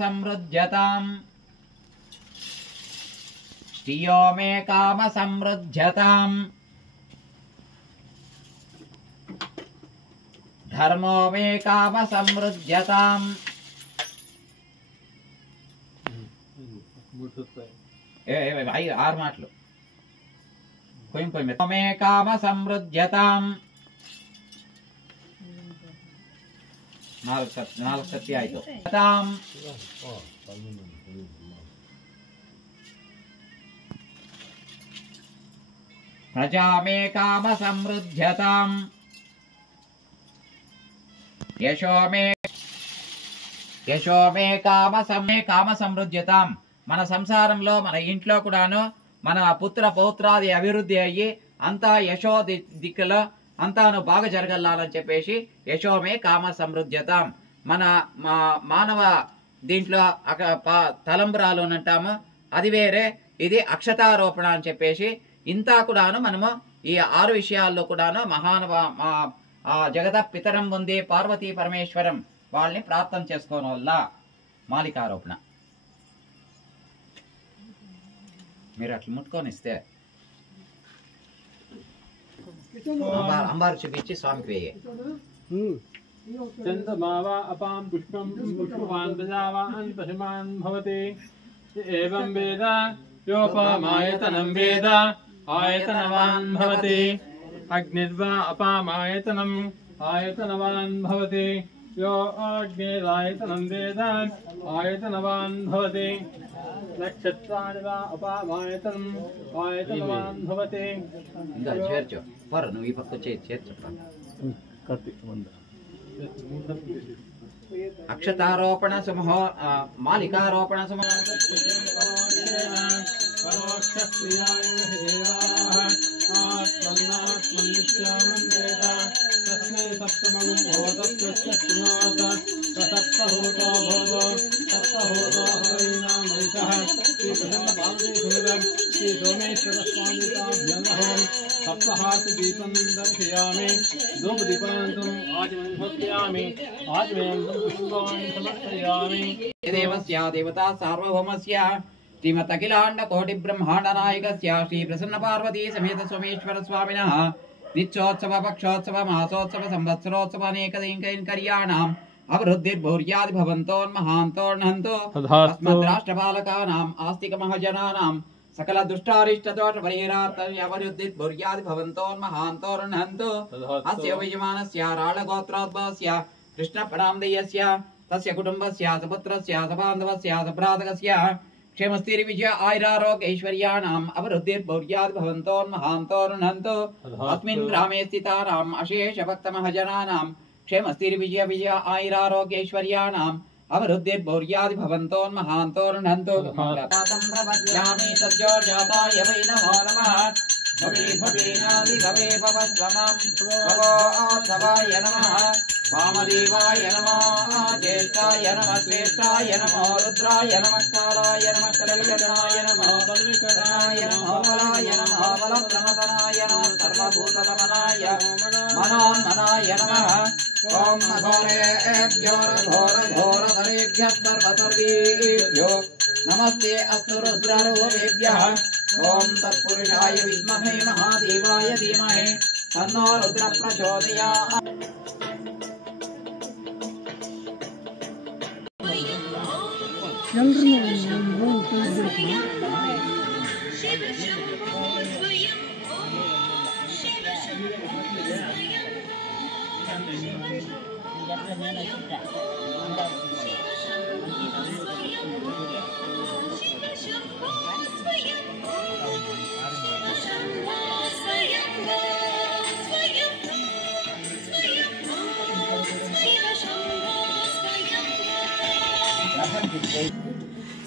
समृद्ध्यताम् श्रियो मे काम समृद्ध्यताम् धर्मो मे काम समृद्ध्यताम् भाई आर माटलु मे काम समृद्ध्यताम् नाल्कु सति आयितु प्रजा मे काम समृद्ध्यताम् यशो मे काम समृद्ध्यताम् మన సంసారంలో మన ఇంట్లో కూడాను మన పుత్ర పౌత్రాది అభివృద్ధి అయ్యి అంతా యశో దిక్కులో అంతాను బాగా జరగాలని చెప్పేసి యశోమే కామ సమృద్ధ్యతాం మన మానవ దీంట్లో తలంబ్రాలు అంటాము అది వేరే ఇది అక్షతారోపణ అని చెప్పేసి ఇంతా కూడాను మనము ఈ 6 విషయాల్లో కూడాను మహానవ జగత పితరం ఉంది పార్వతీ పరమేశ్వరం వాళ్ళని ప్రార్థన చేసుకోవడం వల్ల మాలికారోపణ మీరు అట్లా ముట్టుకొని ఇస్తే అంబారు చూపించి స్వామికి వేయ चंद्रमावा अपां पुष्पं पुष्पवान् प्रजावान् पशुमान् भवति एवं वेद योपमायतनं वेद आयतनवान् भवति अग्निर्वा अपामायतनम् आयतनवान् भवति यो अग्निरायतनं वेद आयतनवान् भवति नक्षत्राणि वा अपामायतनम् आयतनवान् भवति చేర్చు పర్ నువ్వు ఈ పక్క చేర్చు अक्षतारोपण समूह मालिकारोपण समूह सप्तहाति दीपं दर्शयामि धूप दीपान्तम् आचमनयामि आचमनं पुष्पाणि समर्पयामि देवस्य देवता सार्वभौमस्य श्रीमत् अखिलाण्ड कोटि ब्रह्माण्ड नायकस्य श्री प्रसन्न पार्वती समेत सोमेश्वर स्वामिनः नित्योत्सव पक्षोत्सव मासोत्सव संवत्सरोत्सव अनेकदैकैर्याणाम् अवरुद्धिर्भूर्यादि भवन्तोन्महान्तोर्नहन्तो अस्मद्राष्ट्रपालकानाम् आस्तिक महाजनानाम् सकल दुष्टारिष्ट दोष परिहरार्थवरुद्धिर्भूर्यादि भवन्तोन्महान्तोर्नहन्तो अस्य वैजमानस्य राळगोत्रोद्भवस्य कृष्णपरामदेयस्य तस्य कुटुम्बस्य सपुत्रस्य सबान्धवस्य सभ्रातकस्य क्षेमस्थिरविजय आयुरारोग्य ऐश्वर्याणाम् अवरुद्धिर्भूर्यादि भवन्तोन्महान्तोर्नहन्तो अस्मिन् ग्रामे स्थितानाम् अशेष भक्तमहाजनानाम् क्षेमस्थिरविजय विजय आयुरारोग्य ऐश्वर्याणाम् अवरुद्धिर्भूर्यादि भवन्तोन्महान्तोर्नहन्तो प्रपद्यामि सद्योजाताय वै नमो नमः भवे भवेनादि भवे भवस्वमं भवोऽथवाय नमः वामदेवाय नमः ज्येष्ठाय नमः श्रेष्ठाय नमः रुद्राय नमः कालाय नमः कलविकरणाय नमः बलविकरणाय नमः बलाय नमः बलप्रमदनाय नमः सर्वभूतदमनाय मनोन्मनाय नमः ओम घोरेभ्यो घोरधरेभ्यः सर्वसर्वेभ्यो नमस्ते अस्तु रुद्ररूपेभ्यः ओम तत्पुरुषाय विद्महे महादेवाय धीमहि तन्नो रुद्र प्रचोदयात्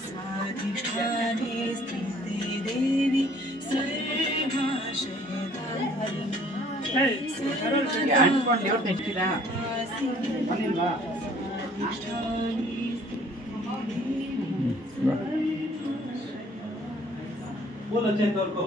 स्वाधिष्ठाने स्थिते देवी बोलो चेंदर को